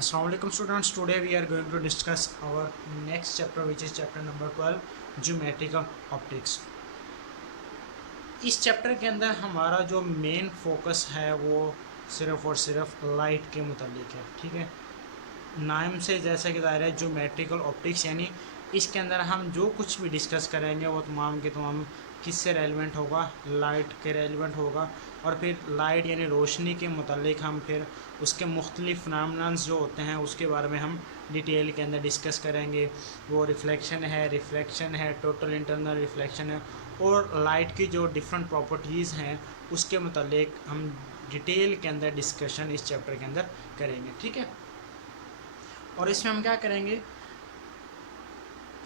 Assalamu alaikum students. Today we are going to discuss our next chapter, which is chapter number 12, geometrical optics. इस chapter के अंदर हमारा जो main focus है वो सिर्फ और सिर्फ लाइट के मुतालिक है। ठीक है, नाम से जैसा कि ज़ाहिर है ज्योमेट्रिकल ऑप्टिक्स, यानी इसके अंदर हम जो कुछ भी डिस्कस करेंगे वो तमाम के तमाम किससे रेलिवेंट होगा, लाइट के रेलिवेंट होगा। और फिर लाइट यानी रोशनी के मुतालिक हम फिर उसके मुख्तलिफ फिनोमेनन्स जो होते हैं उसके बारे में हम डिटेल के अंदर डिस्कस करेंगे। वो रिफ्लेक्शन है, टोटल इंटरनल रिफ्लेक्शन है, और लाइट की जो डिफरेंट प्रॉपर्टीज़ हैं उसके मुतालिक हम डिटेल के अंदर डिस्कशन इस चैप्टर के अंदर करेंगे। ठीक है, और इसमें हम क्या करेंगे,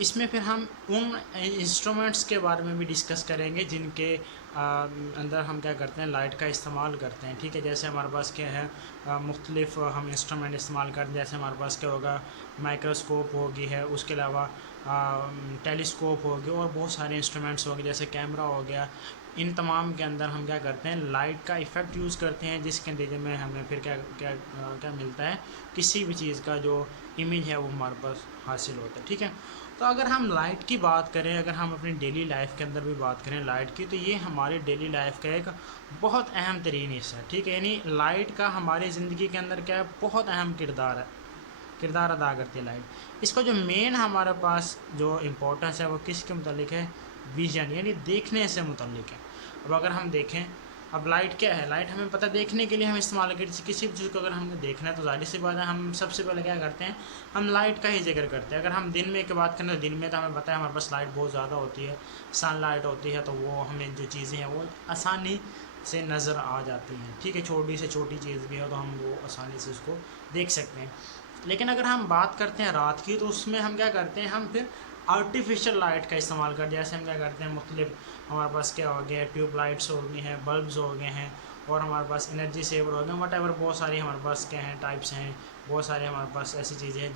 इसमें फिर हम उन इंस्ट्रूमेंट्स के बारे में भी डिस्कस करेंगे जिनके अंदर हम क्या करते हैं, लाइट का इस्तेमाल करते हैं। ठीक है, जैसे हमारे पास क्या है, मुख्तलिफ हम इंस्ट्रूमेंट इस्तेमाल करते हैं। जैसे हमारे पास क्या होगा, माइक्रोस्कोप होगी है, उसके अलावा टेलीस्कोप होगी, और बहुत सारे इंस्ट्रूमेंट्स हो गए जैसे कैमरा हो गया। इन तमाम के अंदर हम क्या करते हैं, लाइट का इफ़ेक्ट यूज़ करते हैं, जिसके नतीजे में हमें फिर क्या क्या क्या मिलता है, किसी भी चीज़ का जो इमेज है वो हमारे पास हासिल होता है। ठीक है, तो अगर हम लाइट की बात करें, अगर हम अपनी डेली लाइफ के अंदर भी बात करें लाइट की, तो ये हमारी डेली लाइफ का एक बहुत अहम तरीन हिस्सा है। ठीक है, यानी लाइट का हमारी ज़िंदगी के अंदर क्या है, बहुत अहम किरदार अदा करती है लाइट। इसका जो मेन हमारे पास जो इम्पोर्टेंस है वो किसके मुतालिक है, विजन यानी देखने से मुतालिक है। अब अगर हम देखें, अब लाइट क्या है, लाइट हमें पता देखने के लिए हम इस्तेमाल करते हैं। किसी भी चीज़ को अगर हमने देखना है तो ज़ाहिर सी बात है हम सबसे पहले क्या करते हैं, हम लाइट का ही जिक्र करते हैं। अगर हम दिन में की बात करें तो दिन में तो हमें पता है हमारे पास लाइट बहुत ज़्यादा होती है, सन लाइट होती है, तो वो हमें जो चीज़ें हैं वो आसानी से नज़र आ जाती हैं। ठीक है, छोटी से छोटी चीज़ भी है तो हम वो आसानी से उसको देख सकते हैं। लेकिन अगर हम बात करते हैं रात की, तो उसमें हम क्या करते हैं, हम फिर आर्टिफिशियल लाइट का इस्तेमाल करते हैं। जैसे हम क्या करते हैं, मुख्तलिफ हमारे पास क्या हो गया, ट्यूब लाइट्स हो गई हैं, बल्ब्स हो गए हैं, और हमारे पास एनर्जी सेवर हो गए, वट एवर बहुत सारी हमारे पास क्या हैं, टाइप्स हैं, बहुत सारे हमारे पास ऐसी चीज़ें हैं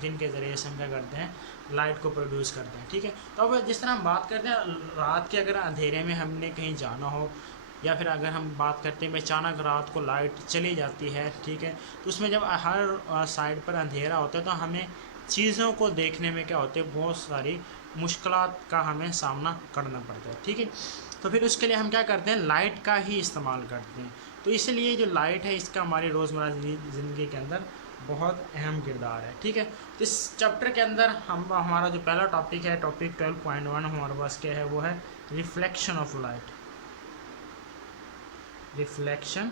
जिनके ज़रिए से हम क्या करते हैं, लाइट को प्रोड्यूस करते हैं। ठीक है, तो अब जिस तरह हम बात करते हैं रात के, अगर अंधेरे में हमने कहीं जाना हो, या फिर अगर हम बात करते हैं अचानक रात को लाइट चली जाती है, ठीक है, तो उसमें जब हर साइड पर अंधेरा होता है तो हमें चीज़ों को देखने में क्या होते हैं, बहुत सारी मुश्किलात का हमें सामना करना पड़ता है। ठीक है, तो फिर उसके लिए हम क्या करते हैं, लाइट का ही इस्तेमाल करते हैं। तो इसलिए जो लाइट है इसका हमारी रोज़मर्रा ज़िंदगी के अंदर बहुत अहम किरदार है। ठीक है, तो इस चैप्टर के अंदर हमारा जो पहला टॉपिक है, टॉपिक 12.1 हमारे पास क्या है, वो है reflection of light. Reflection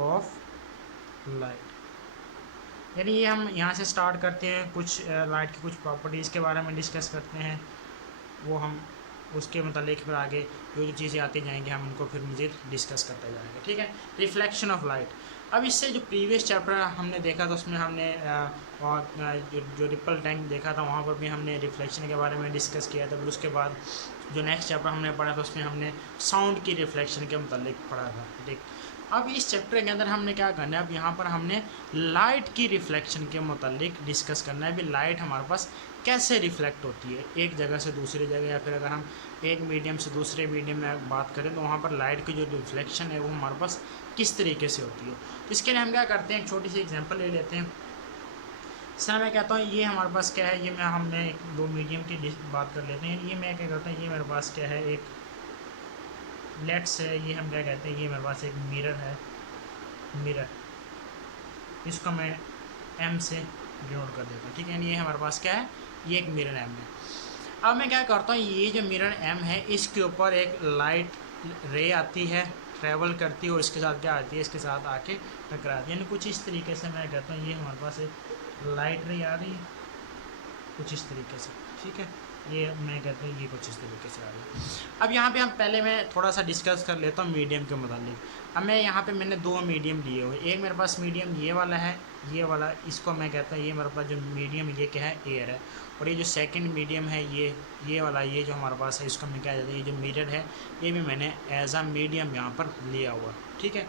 of light, यानी ये हम यहाँ से स्टार्ट करते हैं, कुछ लाइट की कुछ प्रॉपर्टीज़ के बारे में डिस्कस करते हैं, वो हम उसके मतलब फिर आगे जो चीज़ें आती जाएंगी हम उनको फिर मुझे डिस्कस करते जाएंगे। ठीक है, रिफ्लेक्शन ऑफ लाइट। अब इससे जो प्रीवियस चैप्टर हमने देखा था उसमें हमने जो रिपल टैंक देखा था वहाँ पर भी हमने रिफ्लेक्शन के बारे में डिस्कस किया था। फिर उसके बाद जो नेक्स्ट चैप्टर हमने पढ़ा था उसमें हमने साउंड की रिफ्लेक्शन के मतलब पढ़ा था। ठीक, अब इस चैप्टर के अंदर हमने क्या करना है, अब यहाँ पर हमने लाइट की रिफ्लेक्शन के मतलब डिस्कस करना है। अभी लाइट हमारे पास कैसे रिफ्लेक्ट होती है एक जगह से दूसरी जगह, या फिर अगर हम एक मीडियम से दूसरे मीडियम में बात करें तो वहाँ पर लाइट की जो रिफ्लेक्शन है वो हमारे पास किस तरीके से होती है। तो इसके लिए हम क्या करते हैं, एक छोटी सी एग्जांपल ले लेते हैं। सर मैं कहता हूँ ये हमारे पास क्या है, ये मैं हमने एक दो मीडियम की बात कर लेते हैं। ये मैं क्या करता हूँ, ये मेरे पास क्या है, एक लेट्स है, ये हम क्या कहते हैं, ये मेरे पास एक मिरर है, मिरर, इसको मैं एम से डिनोट कर देता हूँ। ठीक है, ये हमारे पास क्या है, ये एक मिरर एम है। अब मैं क्या करता हूँ, ये जो मिरर एम है इसके ऊपर एक लाइट रे आती है, ट्रैवल करती है, और इसके साथ क्या आती है, इसके साथ आके टकराती है। यानी कुछ इस तरीके से मैं कहता हूँ ये हमारे पास एक लाइट रे आ रही है कुछ इस तरीके से। ठीक है, ये मैं कहता हूँ ये कुछ इस तरीके से आ रही है। अब यहाँ पे हम पहले मैं थोड़ा सा डिस्कस कर लेता हूँ मीडियम के मुतालिक। अब मैं यहाँ पे मैंने दो मीडियम लिए हुए, एक मेरे पास मीडियम ये वाला है, ये वाला, इसको मैं कहता हूँ ये मेरे पास जो मीडियम ये क्या है, एयर है। और ये जो सेकंड मीडियम है ये वाला, ये जो हमारे पास है इसको मैं क्या कहता हूँ, ये जो मिरर है ये भी मैंने एज आ मीडियम यहाँ पर लिया हुआ। ठीक है,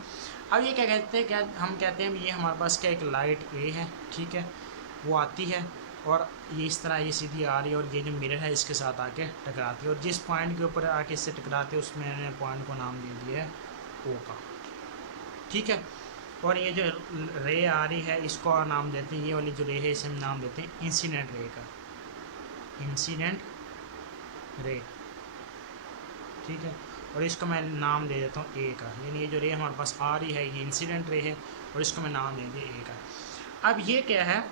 अब ये क्या कहते हैं, क्या हम कहते हैं ये हमारे पास क्या एक लाइट ए है। ठीक है, वो आती है और ये इस तरह ये सीधी आ रही है, और ये जो मिरर है इसके साथ आके टकराती है, और जिस पॉइंट के ऊपर आके इससे टकराती है उसमें मैंने पॉइंट को नाम दे दिया है ओ का। ठीक है, और ये जो रे आ रही है इसको नाम देते हैं, ये वाली जो रे है इसे हम नाम देते हैं इंसिडेंट रे का, इंसिडेंट रे, ठीक है। और इसको मैं नाम दे देता हूँ ए का, यानी ये जो रे हमारे पास आ रही है ये इंसिडेंट रे है और इसको मैं नाम दे दिया ए का। अब ये क्या है,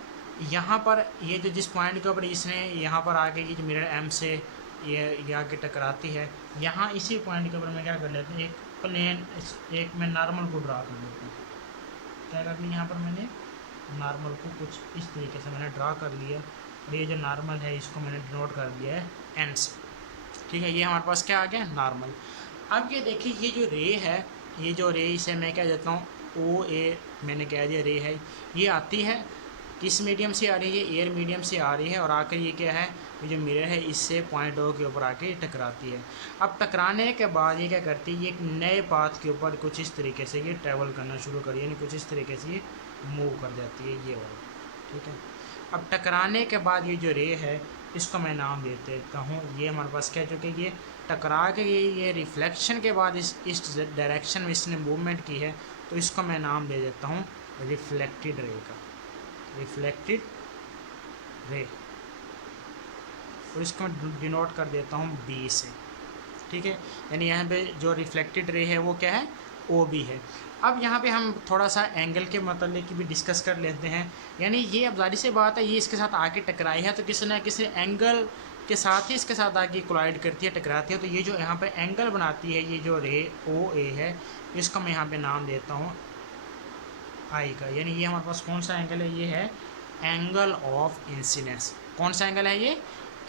यहाँ पर ये जो जिस पॉइंट के ऊपर इसने यहाँ पर आके ये जो मिरर एम से ये आके टकराती है, यहाँ इसी पॉइंट के ऊपर मैं क्या कर लेता हूँ, एक प्लेन, एक मैं नॉर्मल को ड्रा कर लेता हूँ। क्या कर लिया, यहाँ पर मैंने नॉर्मल को कुछ इस तरीके से मैंने ड्रा कर लिया और ये जो नॉर्मल है इसको मैंने डिनोट कर दिया है एन से, ठीक है। ये हमारे पास क्या आ गया, नॉर्मल। अब ये देखिए ये जो रे है, ये जो रे इसे मैं क्या देता हूँ ओ ए, मैंने कह दिया रे है, ये आती है किस मीडियम से आ रही है, एयर मीडियम से आ रही है और आकर ये क्या है, ये जो मिरर है इससे पॉइंट ओ के ऊपर आके टकराती है। अब टकराने के बाद ये क्या करती है, ये एक नए पाथ के ऊपर कुछ इस तरीके से ये ट्रैवल करना शुरू करी, यानी कुछ इस तरीके से ये मूव कर जाती है ये वाला, ठीक है। अब टकराने के बाद ये जो रे है इसको मैं नाम दे देता हूँ, ये हमारे पास क्या, चूँकि ये टकरा के ये रिफ्लेक्शन के बाद इस डायरेक्शन में इसने मूवमेंट की है तो इसको मैं नाम दे देता हूँ रिफ्लेक्टेड रे का, रिफ्लेक्टेड रे, और इसको मैं डिनोट कर देता हूँ बी से, ठीक है। यानी यहाँ पे जो रिफ्लेक्टेड रे है वो क्या है, ओ बी है। अब यहाँ पे हम थोड़ा सा एंगल के मतलब की भी डिस्कस कर लेते हैं, यानी ये अब जाहिर सी बात है ये इसके साथ आके टकराई है तो किसी न किसी एंगल के साथ ही इसके साथ आके कोलाइड करती है, टकराती है, तो ये जो यहाँ पे एंगल बनाती है ये जो रे ओ ए है इसको मैं यहाँ पे नाम देता हूँ आई का, यानी ये हमारे पास कौन सा एंगल है, ये है एंगल ऑफ इंसिडेंस। कौन सा एंगल है ये,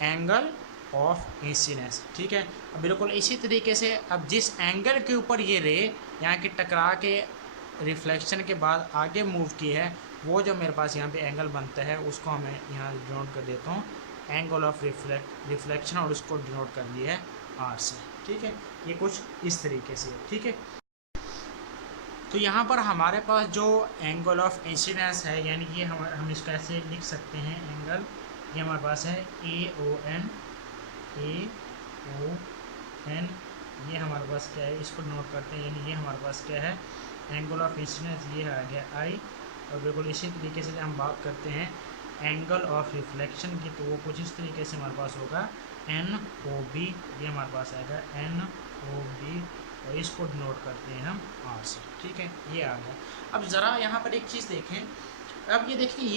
एंगल ऑफ इंसिडेंस, ठीक है। अब बिल्कुल इसी तरीके से अब जिस एंगल के ऊपर ये रे यहाँ की टकरा के रिफ्लेक्शन के बाद आगे मूव की है वो जो मेरे पास यहाँ पे एंगल बनता है उसको हमें यहाँ डिनोट कर देता हूँ एंगल ऑफ रिफ्लेक्शन और उसको डिनोट कर दिया है आर से, ठीक है। ये कुछ इस तरीके से, ठीक है। तो यहाँ पर हमारे पास जो एंगल ऑफ इंसिडेंस है यानी ये हम इसको ऐसे लिख सकते हैं, एंगल ये हमारे पास है ए ओ एन, ये हमारे पास क्या है, इसको नोट करते हैं, यानी ये हमारे पास क्या है एंगल ऑफ इंसिडेंस, ये आ गया आई। और बिल्कुल इसी तरीके से हम बात करते हैं एंगल ऑफ रिफ्लेक्शन की, तो वो कुछ इस तरीके से हमारे पास होगा एन ओ बी, ये हमारे पास आएगा एन ओ बी और इसको नोट करते हैं हम आर से, ठीक है। ये आ गया। अब ज़रा यहाँ पर एक चीज़ देखें, अब ये देखिए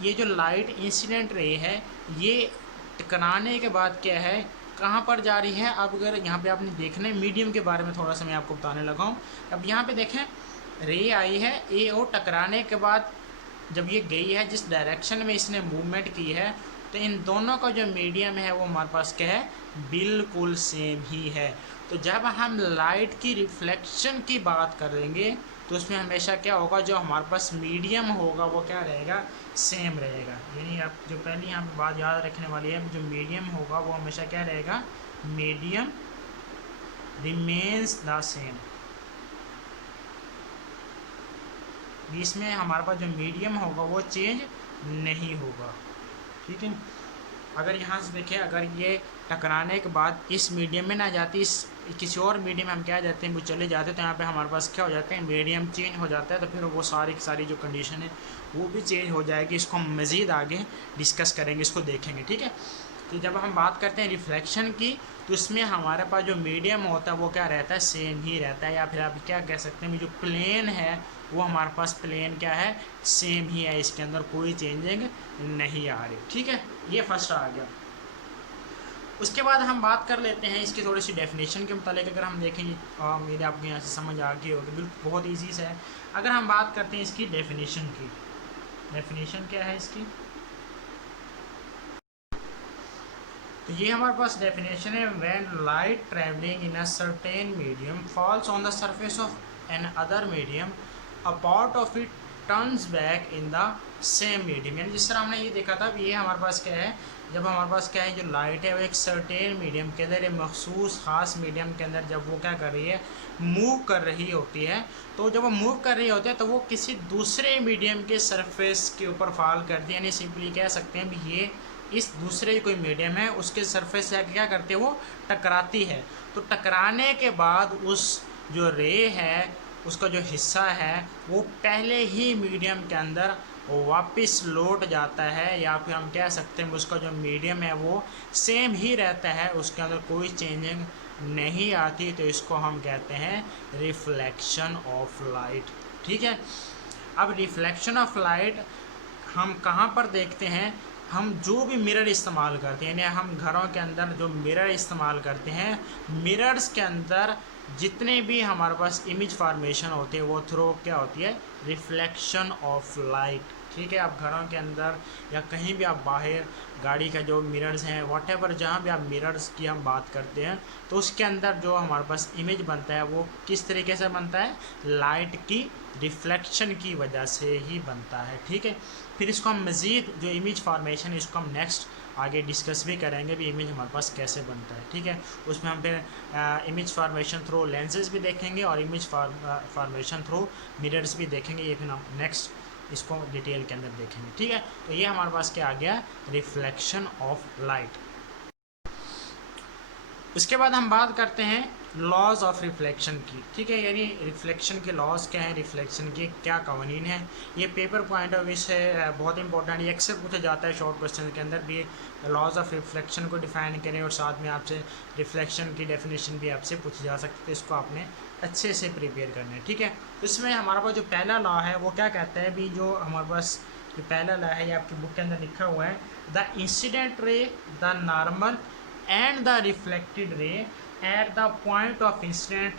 ये जो लाइट इंसिडेंट रे है ये टकराने के बाद क्या है, कहाँ पर जा रही है। अब अगर यहाँ पे आपने देखना है मीडियम के बारे में थोड़ा सा मैं आपको बताने लगा हूँ। अब यहाँ पे देखें रे आई है ए ओ, टकराने के बाद जब ये गई है जिस डायरेक्शन में इसने मूवमेंट की है तो इन दोनों का जो मीडियम है वो हमारे पास क्या है, बिल्कुल सेम ही है। तो जब हम लाइट की रिफ्लेक्शन की बात करेंगे तो उसमें हमेशा क्या होगा, जो हमारे पास मीडियम होगा वो क्या रहेगा, सेम रहेगा। यानी आप जो पहली यहाँ पे बात याद रखने वाली है, जो मीडियम होगा वो हमेशा क्या रहेगा, मीडियम रिमेन्स द सेम। इसमें हमारे पास जो मीडियम होगा वो चेंज नहीं होगा, ठीक है। अगर यहाँ से देखें, अगर ये टकराने के बाद इस मीडियम में ना जाती, इस किसी और मीडियम में हम क्या जाते हैं वो चले जाते हैं, तो यहाँ पे हमारे पास क्या हो जाता है, मीडियम चेंज हो जाता है, तो फिर वो सारी की सारी जो कंडीशन है वो भी चेंज हो जाएगी। इसको हम मज़ीद आगे डिस्कस करेंगे, इसको देखेंगे, ठीक है। तो जब हम बात करते हैं रिफ्लेक्शन की तो इसमें हमारे पास जो मीडियम होता है वो क्या रहता है, सेम ही रहता है, या फिर आप क्या कह सकते हैं जो प्लेन है वो हमारे पास प्लेन क्या है, सेम ही है, इसके अंदर कोई चेंजिंग नहीं आ रही, ठीक है। ये फर्स्ट आ गया। उसके बाद हम बात कर लेते हैं इसकी थोड़ी सी डेफिनेशन के मुतालिक। अगर हम देखेंगे मेरे आपको यहाँ से समझ आ गई होगी, बिल्कुल बहुत ईजी से है। अगर हम बात करते हैं इसकी डेफिनेशन की, डेफिनेशन क्या है इसकी, तो ये हमारे पास डेफिनेशन है, when light travelling in a certain medium falls on the surface of another medium, a part of it turns back in the same medium. यानी जिस तरह हमने ये देखा था, ये हमारे पास क्या है, जब हमारे पास क्या है, जो लाइट है वो एक सर्टेन मीडियम के अंदर, एक मखसूस ख़ास मीडियम के अंदर जब वो क्या कर रही है, मूव कर रही होती है, तो जब वो मूव कर रही होती है तो वो किसी दूसरे मीडियम के सरफेस के ऊपर फॉल करती है। यानी सिंपली कह सकते हैं भी ये इस दूसरे कोई मीडियम है उसके सरफेस से क्या करती है, वो टकराती है। तो टकराने के बाद उस जो रे है उसका जो हिस्सा है वो पहले ही मीडियम के अंदर वापस लौट जाता है, या फिर हम कह सकते हैं उसका जो मीडियम है वो सेम ही रहता है, उसके अंदर कोई चेंजिंग नहीं आती, तो इसको हम कहते हैं रिफ्लेक्शन ऑफ लाइट। ठीक है, अब रिफ्लेक्शन ऑफ लाइट हम कहाँ पर देखते हैं? हम जो भी मिरर इस्तेमाल करते हैं, यानी हम घरों के अंदर जो मिरर इस्तेमाल करते हैं, मिरर्स के अंदर जितने भी हमारे पास इमेज फॉर्मेशन होती है वो थ्रू क्या होती है? Reflection of light. ठीक है, आप घरों के अंदर या कहीं भी आप बाहर गाड़ी का जो मिरर्स हैं, वॉटेवर जहाँ भी आप मिरर्स की हम बात करते हैं, तो उसके अंदर जो हमारे पास इमेज बनता है वो किस तरीके से बनता है? लाइट की रिफ्लेक्शन की वजह से ही बनता है। ठीक है, फिर इसको हम मज़ीद जो इमेज फॉर्मेशन है इसको हम नेक्स्ट आगे डिस्कस भी करेंगे भी इमेज हमारे पास कैसे बनता है। ठीक है, उसमें हम फिर इमेज फॉर्मेशन थ्रू लेंसेज भी देखेंगे और इमेज फॉर्मेशन थ्रू मिरर्स भी देखेंगे, ये फिर हम नेक्स्ट इसको डिटेल के अंदर देखेंगे। ठीक है, तो ये हमारे पास क्या आ गया? Reflection of light. उसके बाद हम बात करते हैं लॉज ऑफ रिफ्लेक्शन की। ठीक है, यानी रिफ्लेक्शन के लॉज क्या हैं, रिफ्लेक्शन के क्या कवानीन है, ये पेपर पॉइंट ऑफ व्यू से बहुत इंपॉर्टेंट, ये अक्सर पूछा जाता है शॉर्ट क्वेश्चन के अंदर भी। लॉज ऑफ रिफ्लेक्शन को डिफाइन करें और साथ में आपसे रिफ्लेक्शन की डेफिनेशन भी आपसे पूछी जा सकती है, इसको आपने अच्छे से प्रिपेयर करना है। ठीक है, इसमें हमारा पास जो पहला लॉ है वो क्या कहता है भी, जो हमारे पास जो पहला लॉ है ये आपकी बुक के अंदर लिखा हुआ है, the incident ray, the normal and the reflected ray at the point of incident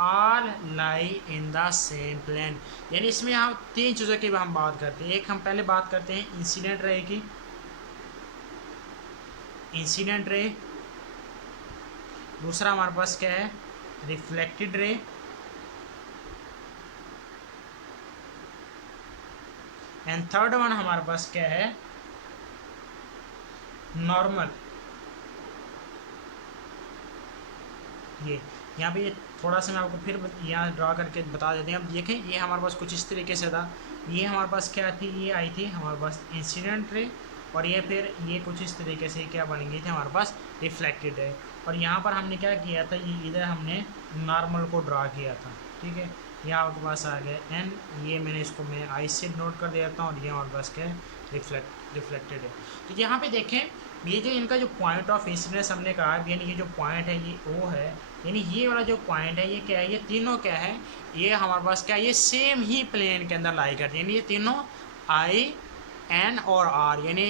all lie in the same plane। यानी इसमें हम तीन चीज़ों की हम बात करते हैं। एक हम पहले बात करते हैं इंसिडेंट रे की, इंसिडेंट रे। दूसरा हमारे पास क्या है? Reflected ray. And third one हमारे पास क्या है? नॉर्मल। ये यहाँ पे थोड़ा सा मैं आपको फिर यहाँ ड्रा करके बता देते हैं। अब देखें, ये हमारे पास कुछ इस तरीके से था, ये हमारे पास क्या थी? ये आई थी हमारे पास इंसिडेंट रे, और ये फिर ये कुछ इस तरीके से क्या बन गई थी हमारे पास? Reflected ray. और यहाँ पर हमने क्या किया था? ये इधर हमने नॉर्मल को ड्रा किया था। ठीक है, यहाँ आपके पास आ गया एन, ये मैंने इसको मैं आई से नोट कर देता हूँ, और ये हमारे पास क्या है? रिफ्लेक्टेड है। तो यहाँ पे देखें, ये जो इनका जो पॉइंट ऑफ इंसिडेंस हमने कहा, यानी ये जो पॉइंट है ये ओ है, यानी ये वाला जो पॉइंट है ये क्या है? ये तीनों क्या है? ये हमारे पास क्या है? ये सेम ही प्लेन के अंदर लाई करते हैं, यानी ये तीनों आई, एन और आर, यानी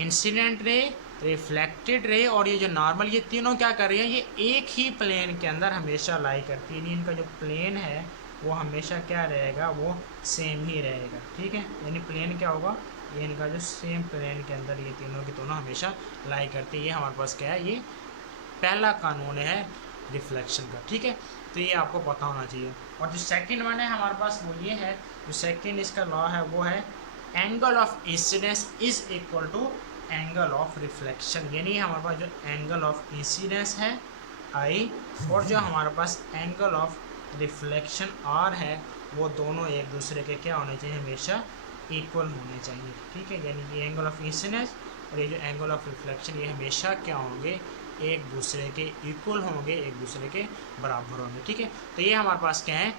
इंसिडेंट रे, रिफ्लेक्टेड रे और ये जो नॉर्मल, ये तीनों क्या कर रही हैं? ये एक ही प्लेन के अंदर हमेशा लाई करती है, यानी इनका जो प्लेन है वो हमेशा क्या रहेगा? वो सेम ही रहेगा। ठीक है, यानी प्लेन क्या होगा? ये इनका जो सेम प्लेन के अंदर ये तीनों की दोनों हमेशा लाई करती है। ये हमारे पास क्या है? ये पहला कानून है रिफ्लेक्शन का। ठीक है, तो ये आपको पता होना चाहिए। और जो सेकंड वन है हमारे पास वो ये है, जो सेकंड इसका लॉ है वो है angle of incidence is equal to angle of reflection. यानी हमारे पास जो एंगल ऑफ इंसिडेंस है आई, और जो हमारे पास एंगल ऑफ रिफ्लेक्शन आर है, वो दोनों एक दूसरे के क्या होने चाहिए? हमेशा इक्वल होने चाहिए। ठीक है, यानी ये एंगल ऑफ इंसिडेंस और ये जो एंगल ऑफ रिफ्लेक्शन ये हमेशा क्या होंगे? एक दूसरे के इक्वल होंगे, एक दूसरे के बराबर होंगे। ठीक है, तो ये हमारे पास क्या है?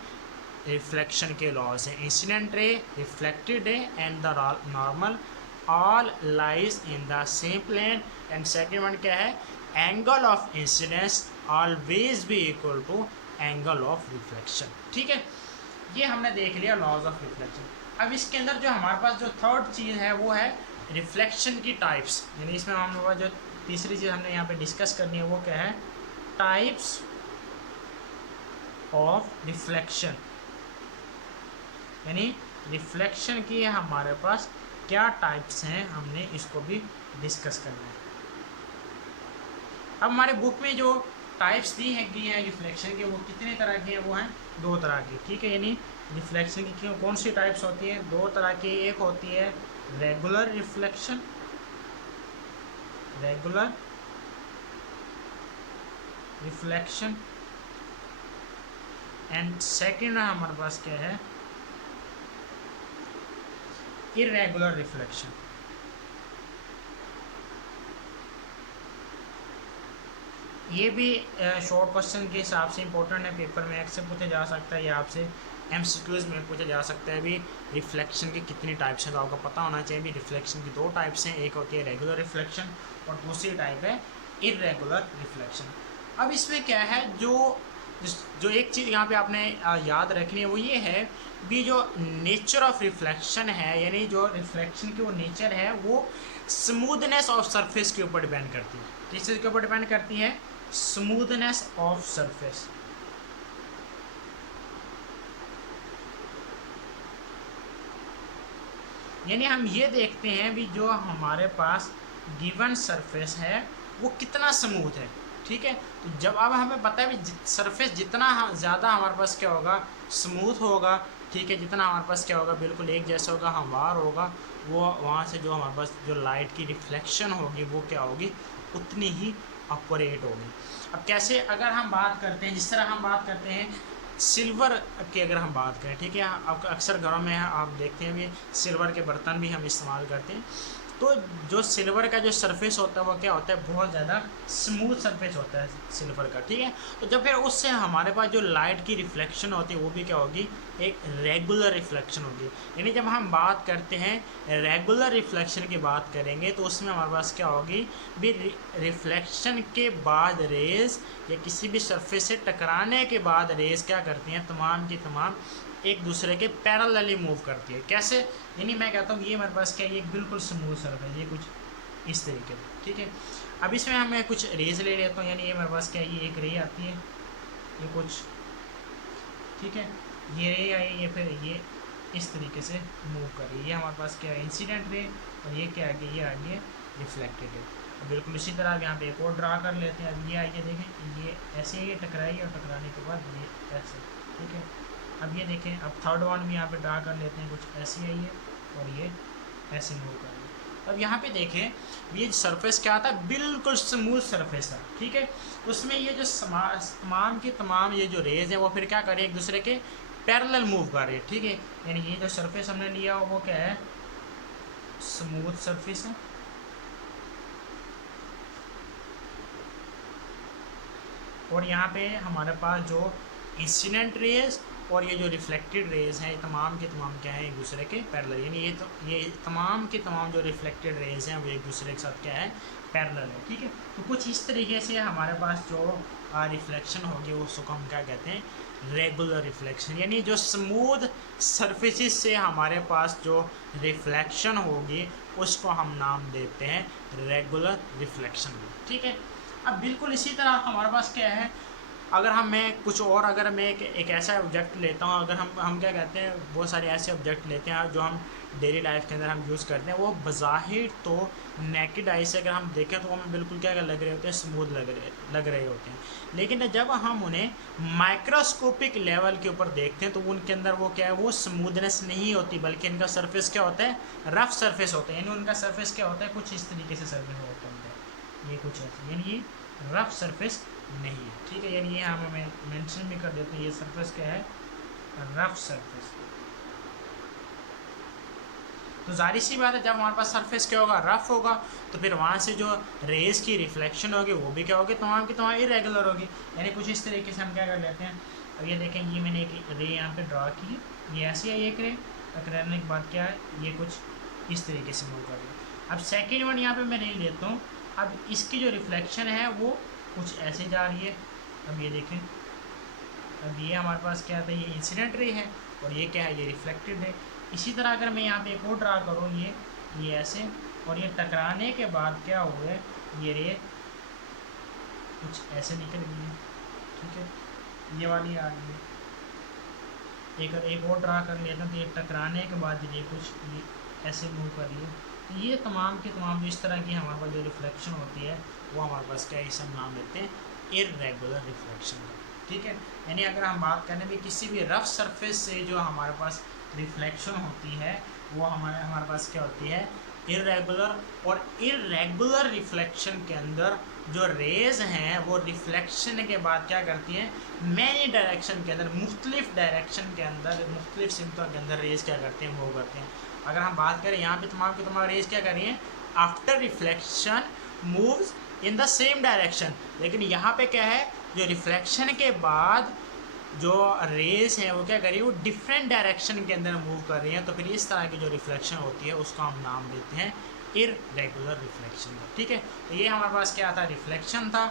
रिफ्लेक्शन के लॉज हैं, incident ray, reflected ray and the normal all lies in the same plane. And second one क्या है? Angle of incidence always be equal to angle of reflection. ठीक है, ये हमने देख लिया लॉज ऑफ रिफ्लेक्शन। अब इसके अंदर जो हमारे पास जो थर्ड चीज़ है वो है रिफ्लेक्शन की टाइप्स, यानी इसमें हमारे पास जो तीसरी चीज़ हमने यहाँ पे डिस्कस करनी है वो क्या है? टाइप्स ऑफ रिफ्लेक्शन, यानी रिफ्लेक्शन की हमारे पास क्या टाइप्स हैं, हमने इसको भी डिस्कस करना है। अब हमारे बुक में जो टाइप्स दी है की है रिफ्लेक्शन के, वो कितने तरह की हैं? वो हैं दो तरह की। ठीक है, यानी रिफ्लेक्शन की कौन सी टाइप्स होती हैं? दो तरह की। एक होती है regular reflection, regular reflection, and second हमारे पास क्या है? Irregular reflection. ये भी शॉर्ट क्वेश्चन के हिसाब से इंपॉर्टेंट है, पेपर में अक्सर पूछा जा सकता है, या आपसे एमसीक्यूज में पूछा जा सकता है भी रिफ्लेक्शन की कितनी टाइप्स हैं। तो आपको पता होना चाहिए भी रिफ्लेक्शन की दो टाइप्स हैं, एक होती है रेगुलर रिफ्लेक्शन और दूसरी टाइप है इरेगुलर रिफ्लेक्शन। अब इसमें क्या है, जो एक चीज़ यहाँ पे आपने याद रखनी है वो ये है भी जो नेचर ऑफ रिफ्लेक्शन है, यानी जो रिफ्लेक्शन की वो नेचर है वो स्मूथनेस ऑफ सरफेस के ऊपर डिपेंड करती है। किस चीज़ के ऊपर डिपेंड करती है? Smoothness of surface. यानी हम ये देखते हैं भी जो हमारे पास गिवन सरफेस है वो कितना स्मूथ है, ठीक है। तो जब अब हमें पता है भी सरफेस जितना ज़्यादा हमारे पास क्या होगा, स्मूथ होगा, ठीक है, जितना हमारे पास क्या होगा, बिल्कुल एक जैसा होगा, हमवार होगा, वो वहाँ से जो हमारे पास जो लाइट की रिफ्लेक्शन होगी वो क्या होगी, उतनी ही ऑपरेट होगी। अब कैसे, अगर हम बात करते हैं, जिस तरह हम बात करते हैं सिल्वर की, अगर हम बात करें, ठीक है, आप अक्सर घरों में आप देखते हैं भी सिल्वर के बर्तन भी हम इस्तेमाल करते हैं। तो जो सिल्वर का जो सरफेस होता है वो क्या होता है, बहुत ज़्यादा स्मूथ सरफेस होता है सिल्वर का, ठीक है। तो जब फिर उससे हमारे पास जो लाइट की रिफ्लेक्शन होती है वो भी क्या होगी, एक रेगुलर रिफ्लेक्शन होगी। यानी जब हम बात करते हैं रेगुलर रिफ्लेक्शन की बात करेंगे तो उसमें हमारे पास क्या होगी भी रिफ्लेक्शन के बाद रेज या किसी भी सरफेस से टकराने के बाद रेज क्या करती हैं, तमाम की तमाम एक दूसरे के पैरेलली मूव करती है। कैसे, यानी मैं कहता हूँ ये मेरे पास क्या है, ये बिल्कुल स्मूथ सरफेस, ये कुछ इस तरीके से, ठीक है। अब इसमें मैं कुछ रेज ले लेता हूँ, यानी ये मेरे पास क्या है, ये एक रे आती है, ये कुछ, ठीक है, ये रे आई, ये फिर ये इस तरीके से मूव कर रही है, ये हमारे पास क्या है, इंसिडेंट रे, और ये क्या है, ये आ गई है रिफ्लेक्टेड रे। बिल्कुल इसी तरह अब यहाँ पे एक और ड्रा कर लेते हैं। अब ये आइए देखें, ये ऐसे ही टकराई और टकराने के बाद ये ऐसे, ठीक है। अब ये देखें, अब थर्ड वन भी यहाँ पे ड्रा कर लेते हैं, कुछ ऐसी आई है और ये ऐसे मूव कर रही है। अब यहाँ पे देखें ये सरफेस क्या था, बिल्कुल स्मूथ सरफेस था, ठीक है। उसमें ये जो तमाम के तमाम ये जो रेज है वो फिर क्या कर रही है, एक दूसरे के पैरेलल मूव कर रही है, ठीक है। यानी ये जो सरफेस हमने लिया वो क्या है, स्मूथ सरफेस है, और यहाँ पे हमारे पास जो इंसिडेंट रेज और ये जो रिफ्लेक्टेड रेज हैं तमाम के तमाम क्या है, एक दूसरे के पैरेलल, यानी ये तमाम के तमाम जो रिफ्लेक्टेड रेज हैं वो एक दूसरे के साथ क्या है, पैरेलल है, ठीक है। तो कुछ इस तरीके से हमारे पास जो रिफ्लेक्शन होगी उसको हम क्या कहते हैं, रेगुलर रिफ्लेक्शन। यानी जो स्मूथ सरफेसेस से हमारे पास जो रिफ्लेक्शन होगी उसको हम नाम देते हैं रेगुलर रिफ्लेक्शन, ठीक है। अब बिल्कुल इसी तरह हमारे पास क्या है, अगर मैं कुछ और, अगर मैं एक ऐसा ऑब्जेक्ट लेता हूँ, अगर हम क्या कहते हैं, बहुत सारे ऐसे ऑब्जेक्ट लेते हैं जो हम डेली लाइफ के अंदर हम यूज़ करते हैं, वो बज़ाहिर तो नेकेड आई से अगर हम देखें तो वो हमें बिल्कुल क्या लग रहे होते हैं, स्मूथ लग रहे होते हैं। लेकिन जब हम उन्हें माइक्रोस्कोपिक लेवल के ऊपर देखते हैं तो उनके अंदर वो क्या है, वो स्मूथनेस नहीं होती, बल्कि इनका सरफेस क्या होता है, रफ सरफेस होता है। यानी उनका सरफेस क्या होता है, कुछ इस तरीके से सरफेस होता है, ये कुछ ऐसे, यानी ये रफ सरफेस नहीं है, ठीक है। यानी ये हमें मेंशन भी कर देते हैं, ये सरफेस क्या है, रफ सरफेस। तो जाहिर सी बात है जब हमारे पास सरफेस क्या होगा, रफ होगा, तो फिर वहाँ से जो रेज की रिफ्लेक्शन होगी वो भी क्या होगी, तमाम की तमाम इरेगुलर होगी। यानी कुछ इस तरीके से हम क्या कर लेते हैं, अब ये देखें, ये मैंने एक रे यहाँ पे ड्रा की, ये ऐसी है एक रे, टकराने के बाद क्या है, ये कुछ इस तरीके से मूव कर रही है। अब सेकेंड वन यहाँ पर मैं रे लेता हूँ, अब इसकी जो रिफ्लेक्शन है वो कुछ ऐसे जा रही है। अब ये देखें, अब ये हमारे पास क्या था, ये इंसिडेंट रे है और ये क्या है, ये रिफ्लेक्टेड है। इसी तरह अगर मैं यहाँ पे एक और ड्रा करूँ, ये ऐसे, और ये टकराने के बाद क्या हुआ है, ये रे कुछ ऐसे निकल गई है, ठीक है, ये वाली आ रही है। एक और ड्रा कर लेते हैं, तो ये टकराने के बाद ये कुछ ये ऐसे मूव कर रही है। तो ये तमाम के तमाम इस तरह की हमारे पास जो रिफ्लेक्शन होती है वो हमारे पास क्या, इसे हम नाम देते हैं इरेगुलर रिफ्लेक्शन का, ठीक है। यानी अगर हम बात करें भी किसी भी रफ सरफेस से जो हमारे पास रिफ्लेक्शन होती है वो हमारे पास क्या होती है, इरेगुलर। और इरेगुलर रिफ्लेक्शन के अंदर जो रेज हैं वो रिफ्लेक्शन के बाद क्या करती हैं, मैनी डायरेक्शन के अंदर, मुख्तलिफ डायरेक्शन के अंदर, मुख्तलिफ सिमतों के अंदर रेज क्या करते हैं, मूव करते हैं। अगर हम बात करें यहाँ पे तमाम की तमाम रेज क्या कर रही हैं, after reflection moves in the same direction. लेकिन यहाँ पे क्या है, जो रिफ्लेक्शन के बाद जो रेस हैं वो क्या कर रही है, वो डिफरेंट डायरेक्शन के अंदर मूव कर रही हैं। तो फिर इस तरह की जो रिफ्लेक्शन होती है उसको हम नाम देते हैं इररेगुलर रिफ्लेक्शन। ठीक है, तो ये हमारे पास क्या था, रिफ्लेक्शन था,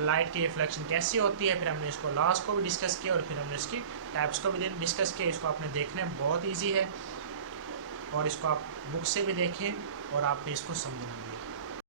लाइट की रिफ्लेक्शन कैसी होती है। फिर हमने इसको लॉस को भी डिस्कस किया और फिर हमने इसकी टाइप्स को भी डिस्कस किया। इसको आपने देखने बहुत ईजी है और इसको आप बुक से भी देखें और आप भी इसको समझेंगे।